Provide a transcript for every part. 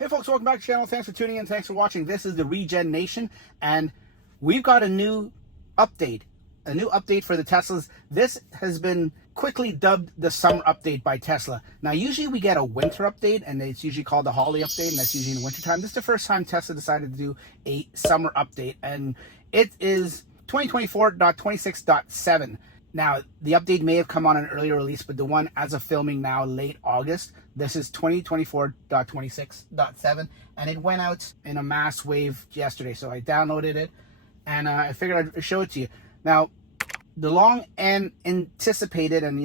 Hey folks, welcome back to the channel. Thanks for tuning in. Thanks for watching. This is the Regen Nation, and we've got a new update for the Teslas. This has been quickly dubbed the summer update by Tesla. Now, usually we get a winter update, and it's usually called the holiday update, and that's usually in the winter time. This is the first time Tesla decided to do a summer update, and it is 2024.26.7. Now, the update may have come on an earlier release, but the one as of filming now, late August, this is 2024.26.7, and it went out in a mass wave yesterday. So I downloaded it, and I figured I'd show it to you. Now, the long and anticipated, and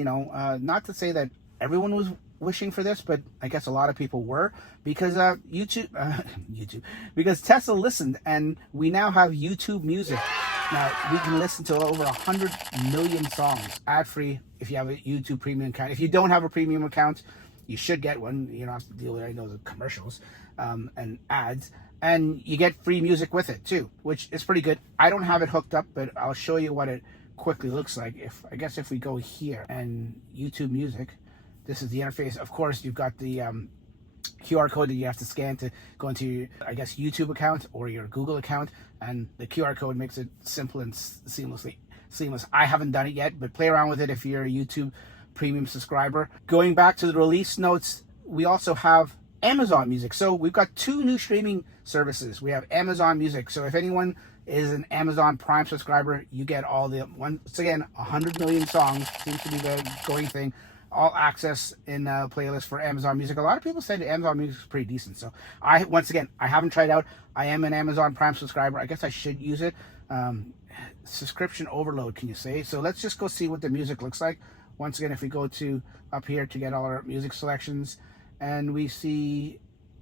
not to say that everyone was wishing for this, but I guess a lot of people were, because because Tesla listened, and we now have YouTube Music. Now, we can listen to over 100 million songs ad-free if you have a YouTube premium account. If you don't have a premium account, you should get one. You don't have to deal with any of those commercials and ads. And you get free music with it too, which is pretty good. I don't have it hooked up, but I'll show you what it quickly looks like. If we go here and YouTube Music, this is the interface. Of course, you've got the QR code that you have to scan to go into your, YouTube account or your Google account, and the QR code makes it simple and seamless. I haven't done it yet, but play around with it if you're a YouTube premium subscriber. Going back to the release notes, we also have Amazon Music. So we've got two new streaming services. We have Amazon Music. So if anyone is an Amazon Prime subscriber, you get all the, once again, 100 million songs, seems to be the going thing. All access in a playlist for Amazon Music. A lot of people said Amazon Music is pretty decent. So I haven't tried out. I am an Amazon Prime subscriber. I guess I should use it. Subscription overload, can you say? So let's just go see what the music looks like. Once again, if we go to up here to get all our music selections, and we see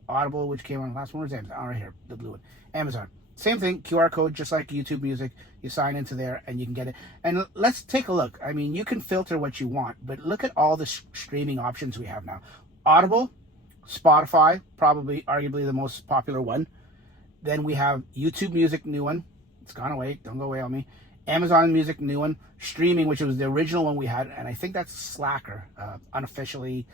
Audible, which came on last one. Where's Amazon? Oh, right here, the blue one. Amazon. Same thing, QR code, just like YouTube Music. You sign into there and you can get it. And let's take a look. I mean, you can filter what you want, but look at all the streaming options we have now. Audible, Spotify, probably arguably the most popular one. Then we have YouTube Music, new one. It's gone away. Don't go away on me. Amazon Music, new one. Streaming, which was the original one we had, and I think that's Slacker. Unofficially,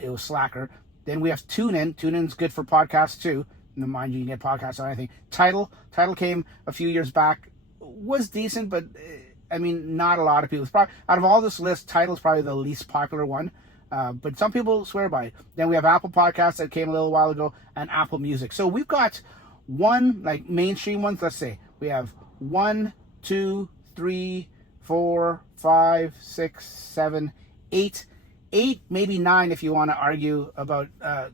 it was Slacker. Then we have TuneIn. TuneIn's good for podcasts too. Mind you, you can get podcasts on anything. Tidal came a few years back, was decent, but I mean, not a lot of people. Out of all this list, Tidal's probably the least popular one, but some people swear by it. Then we have Apple Podcasts that came a little while ago, and Apple Music. So we've got one, like mainstream ones, let's say. We have 1, 2, 3, 4, 5, 6, 7, 8, maybe 9 if you want to argue about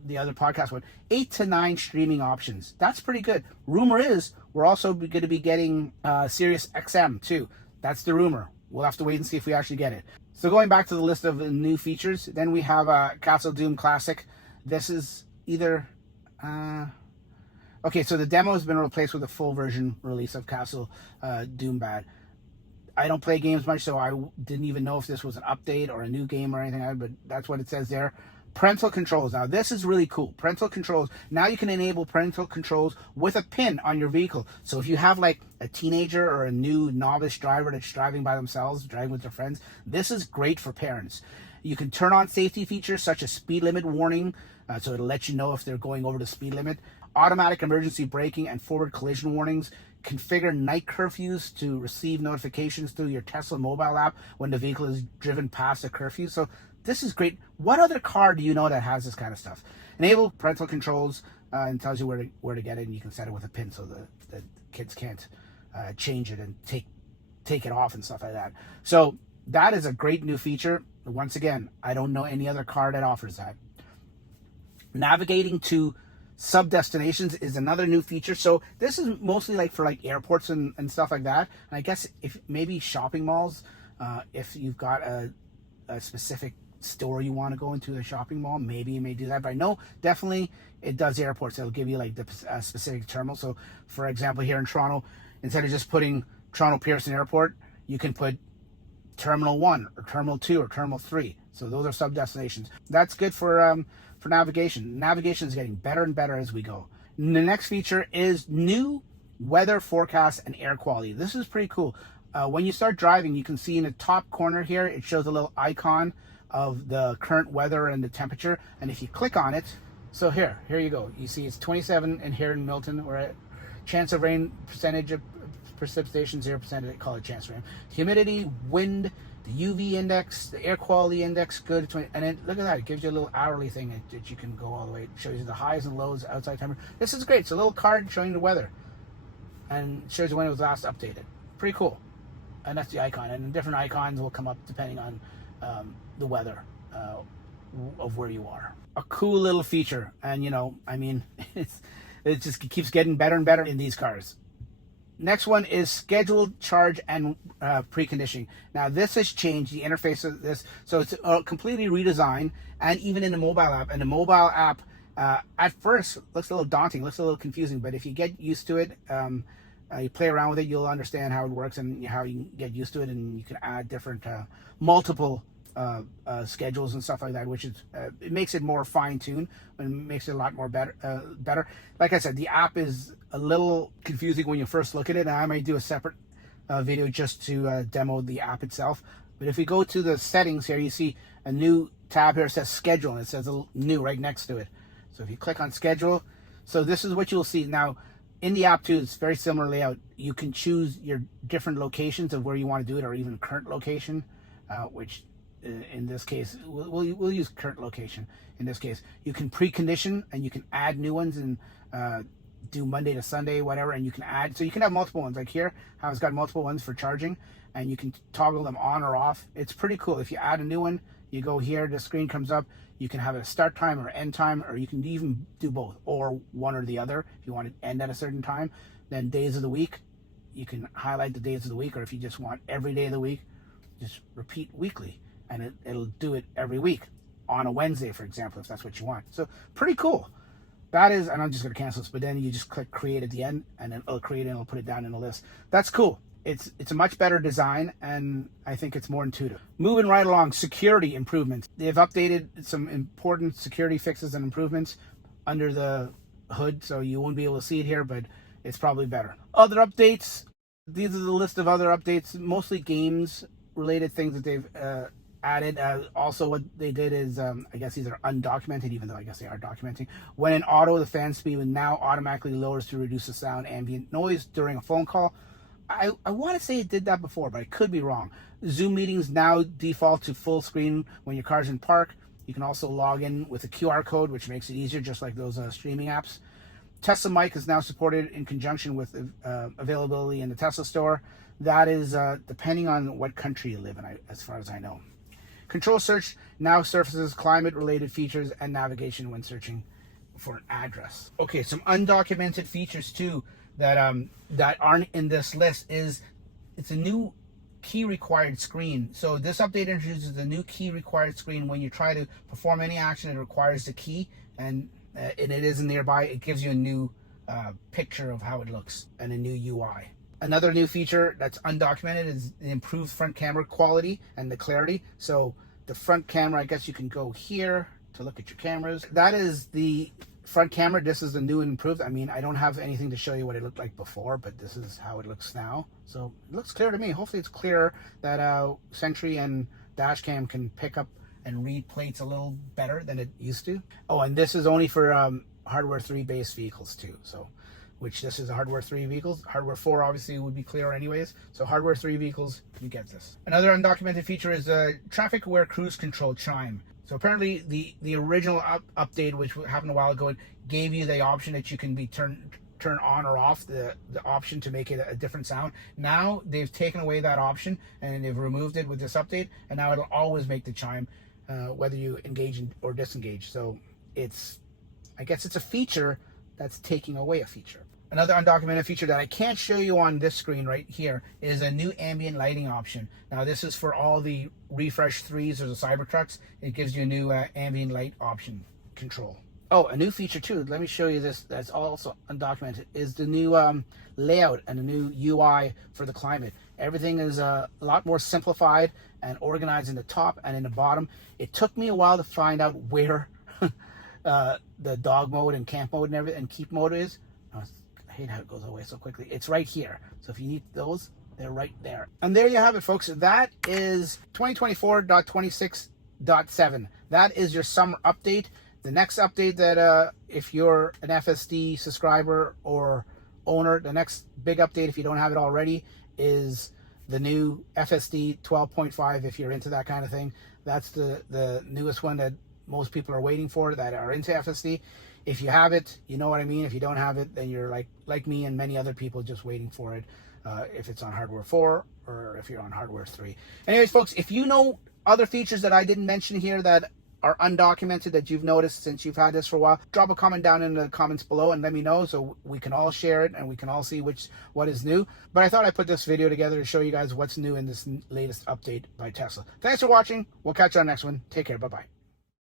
the other podcast one. 8 to 9 streaming options. That's pretty good. Rumor is we're also going to be getting Sirius XM too. That's the rumor. We'll have to wait and see if we actually get it. So going back to the list of new features, then we have Castle Doom Classic. This is either... okay, so the demo has been replaced with a full version release of Castle Doom Bad. I don't play games much, so I didn't even know if this was an update or a new game or anything, but that's what it says there. Parental Controls. Now, this is really cool. Parental Controls. Now you can enable Parental Controls with a pin on your vehicle. So if you have like a teenager or a new novice driver that's driving by themselves, driving with their friends, this is great for parents. You can turn on safety features such as speed limit warning, so it'll let you know if they're going over the speed limit. Automatic emergency braking and forward collision warnings. Configure night curfews to receive notifications through your Tesla mobile app when the vehicle is driven past a curfew. So this is great. What other car do you know that has this kind of stuff? Enable parental controls and tells you where to get it, and you can set it with a pin so the kids can't change it and take it off and stuff like that. So that is a great new feature. Once again, I don't know any other car that offers that. Navigating to sub-destinations is another new feature. So this is mostly like for like airports and stuff like that. And I guess if maybe shopping malls, if you've got a specific store you want to go into, the shopping mall, maybe you may do that. But I know definitely it does airports. It'll give you like the specific terminal. So for example, here in Toronto, instead of just putting Toronto Pearson Airport, you can put Terminal 1 or Terminal 2 or Terminal 3. So those are sub-destinations. That's good for navigation. Navigation is getting better and better as we go. The next feature is new weather forecast and air quality. This is pretty cool. When you start driving, you can see in the top corner here, it shows a little icon of the current weather and the temperature. And if you click on it, So here you go. You see it's 27 in here in Milton. We're at chance of rain, percentage of precipitation 0%. They call it chance of rain. Humidity, wind, the UV index, the air quality index, good. And then look at that. It gives you a little hourly thing that you can go all the way. It shows you the highs and lows, outside temperature. This is great. It's a little card showing the weather. And it shows you when it was last updated. Pretty cool. And that's the icon. And different icons will come up depending on the weather of where you are. A cool little feature. And you know, I mean, it just keeps getting better and better in these cars. Next one is scheduled charge and preconditioning. Now this has changed the interface of this, so it's completely redesigned, and even in the mobile app. And the mobile app at first looks a little daunting, looks a little confusing, but if you get used to it, you play around with it, you'll understand how it works and how you can get used to it, and you can add different multiple schedules and stuff like that, which is it makes it more fine-tuned and makes it a lot more better. Like I said, the app is a little confusing when you first look at it, and I might do a separate video just to demo the app itself. But if we go to the settings here, you see a new tab here. It says schedule, and it says a new right next to it. So if you click on schedule, so this is what you'll see. Now in the app too, it's very similar layout. You can choose your different locations of where you want to do it, or even current location, which in this case we'll use current location. In this case, you can precondition and you can add new ones and do Monday to Sunday, whatever, and you can add, so you can have multiple ones. Like here, how it's got multiple ones for charging, and you can toggle them on or off. It's pretty cool. If you add a new one, you go here, the screen comes up, you can have a start time or end time, or you can even do both, or one or the other. If you want to end at a certain time, then days of the week, you can highlight the days of the week, or if you just want every day of the week, just repeat weekly, and it'll do it every week on a Wednesday, for example, if that's what you want. So pretty cool. That is, and I'm just going to cancel this, but then you just click create at the end, and then it'll create it and it'll put it down in the list. That's cool. It's a much better design, and I think it's more intuitive. Moving right along, security improvements. They've updated some important security fixes and improvements under the hood, so you won't be able to see it here, but it's probably better. Other updates. These are the list of other updates, mostly games related things that they've added. Also what they did is, I guess these are undocumented, even though I guess they are documenting. When in auto, the fan speed now automatically lowers to reduce the sound ambient noise during a phone call. I want to say it did that before, but I could be wrong. Zoom meetings now default to full screen when your car's in park. You can also log in with a QR code, which makes it easier, just like those streaming apps. Tesla mic is now supported in conjunction with availability in the Tesla store. That is depending on what country you live in, as far as I know. Control search now surfaces climate-related features and navigation when searching for an address. Okay, some undocumented features too that aren't in this list is it's a new key required screen. So this update introduces a new key required screen. When you try to perform any action, it requires the key, and it isn't nearby. It gives you a new picture of how it looks and a new UI. Another new feature that's undocumented is the improved front camera quality and the clarity. So the front camera, I guess you can go here to look at your cameras. That is the front camera. This is the new and improved. I mean, I don't have anything to show you what it looked like before, but this is how it looks now. So it looks clear to me. Hopefully it's clearer that Sentry and Dashcam can pick up and read plates a little better than it used to. Oh, and this is only for hardware 3 based vehicles too. So, which this is a hardware 3 vehicles. Hardware 4 obviously would be clear anyways. So hardware 3 vehicles, you get this. Another undocumented feature is traffic aware cruise control chime. So apparently the original update, which happened a while ago, gave you the option that you can be turn on or off, the option to make it a different sound. Now they've taken away that option and they've removed it with this update, and now it'll always make the chime whether you engage or disengage. So I guess it's a feature that's taking away a feature. Another undocumented feature that I can't show you on this screen right here is a new ambient lighting option. Now this is for all the Refresh 3s or the Cybertrucks. It gives you a new ambient light option control. Oh, a new feature too, let me show you this, that's also undocumented, is the new layout and the new UI for the climate. Everything is a lot more simplified and organized in the top and in the bottom. It took me a while to find out where the dog mode and camp mode and everything and keep mode is. I hate how it goes away so quickly. It's right here. So if you need those, they're right there. And there you have it, folks. That is 2024.26.7. That is your summer update. The next update that if you're an FSD subscriber or owner, the next big update, if you don't have it already, is the new FSD 12.5. If you're into that kind of thing, that's the newest one that most people are waiting for that are into FSD. If you have it, you know what I mean. If you don't have it, then you're like me and many other people just waiting for it, if it's on hardware 4 or if you're on hardware 3. Anyways, folks, if you know other features that I didn't mention here that are undocumented that you've noticed since you've had this for a while, drop a comment down in the comments below and let me know so we can all share it and we can all see what is new. But I thought I'd put this video together to show you guys what's new in this latest update by Tesla. Thanks for watching. We'll catch you on the next one. Take care. Bye-bye.